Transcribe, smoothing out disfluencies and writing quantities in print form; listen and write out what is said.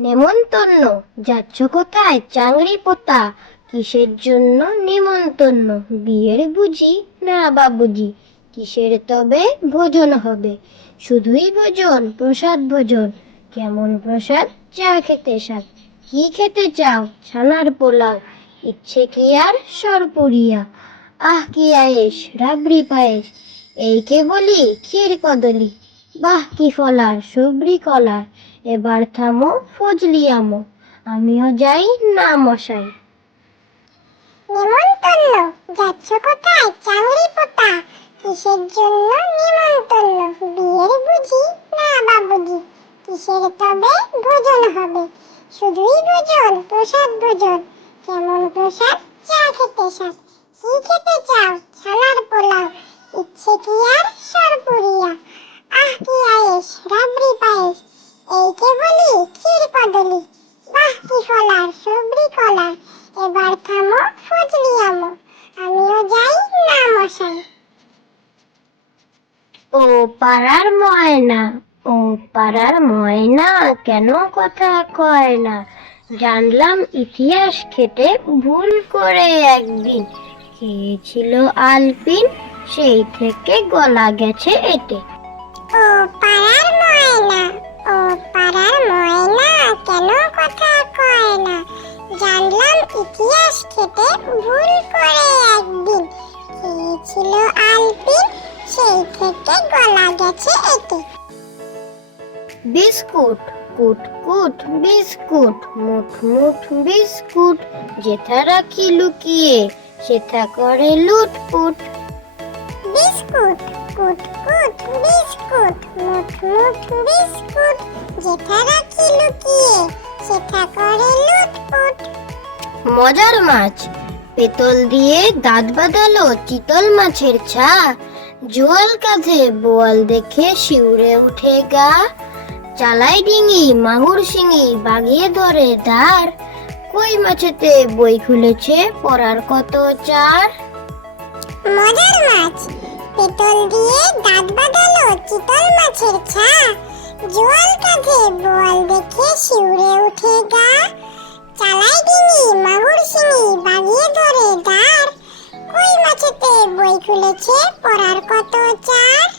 নেমন্তন্ন, যাচ্ছ কোথায় চাংড়ি পোতা? কিসের জন্য নেমন্তন্ন? বিয়ের বুঝি না বাবুজি? কিসের তবে ভোজন হবে? শুধুই ভোজন, প্রসাদ ভোজন। কেমন প্রসাদ? চা খেতে স্বাদ। কি খেতে চাও? ছানার পোলাও। ইচ্ছে কি আর সরপুরিয়া? আহ কি আয়েশ, রাবড়ি পায়েস। এই কে বলি ক্ষীর কদলি। বাহ কি ফলার, সবরি কলার। এবার থামো ফজলি আমো, আমিও যাই না মশাই। নেমন্তন্ন, যাচ্ছ কোথায় চাংড়ি পোতা? কিসের জন্য নেমন্তন্ন? বিয়ের বুঝি না বাবুজি? কিসের তবে ভোজন হবে? শুধুই ভোজন, প্রসাদ ভোজন। কেমন প্রসাদ? চা খেতে স্বাদ। কি খেতে চাও? ছানার পোলাও। ইচ্ছে কি আর সরপুরিয়া? আহ কি আয়েশ, রাবড়ি পায়েস। এই কে বলি ক্ষীর কদলি। বাহ কি ফলার, সবরি কলার। এবার থামো ফজলি আমো, আমিও যাই না মশাই। ও পাড়ার ময়না, ও পাড়ার ময়না, কেন কথা কয় না? জানলাম ইতিহাস খেটে ভুল করে একদিন। খেয়েছিল আলপিন, সেই থেকে গলা গেছে এটে। ও পাড়ার ময়না, ও পাড়ার ময়না, কেন কথা কয় না? জানলাম ইতিহাস খেটে ভুল করে একদিন। খেয়েছিল আলপিন, সেই থেকে গলা গেছে এতে। বিস্কুট, কুট কুট বিস্কুট, মুঠ মুঠ বিস্কুট। যেথা রাখি লুকিয়ে, সেথা করে লুটপুট। বিস্কুট, কুট কুট বিস্কুট, মুঠ মুঠ বিস্কুট। যেথা রাখি লুকিয়ে, সেথা করে লুটপুট। মজার মাছ, পেতল দিয়ে দাঁত বাঁধালো চিতল মাছের ছা। জোয়াল কাঁধে বোয়াল দেখে শিউরে উঠে গা। চালাই ডিঙি মাগুর শিঙি, বাগিয়ে ধরে দাঁড়। কই মাছেতে বই খুলেছে পড়ার কত চার। মজার মাছ, পেতল দিয়ে দাঁত বাঁধালো চিতল মাছের ছা। জোয়াল কাঁধে বোয়াল দেখে শিউরে উঠে গা। চালাই ডিঙি মাগুর শিঙি, বাগিয়ে ধরে দাঁড়। কই মাছেতে বই খুলেছে পড়ার কত চার।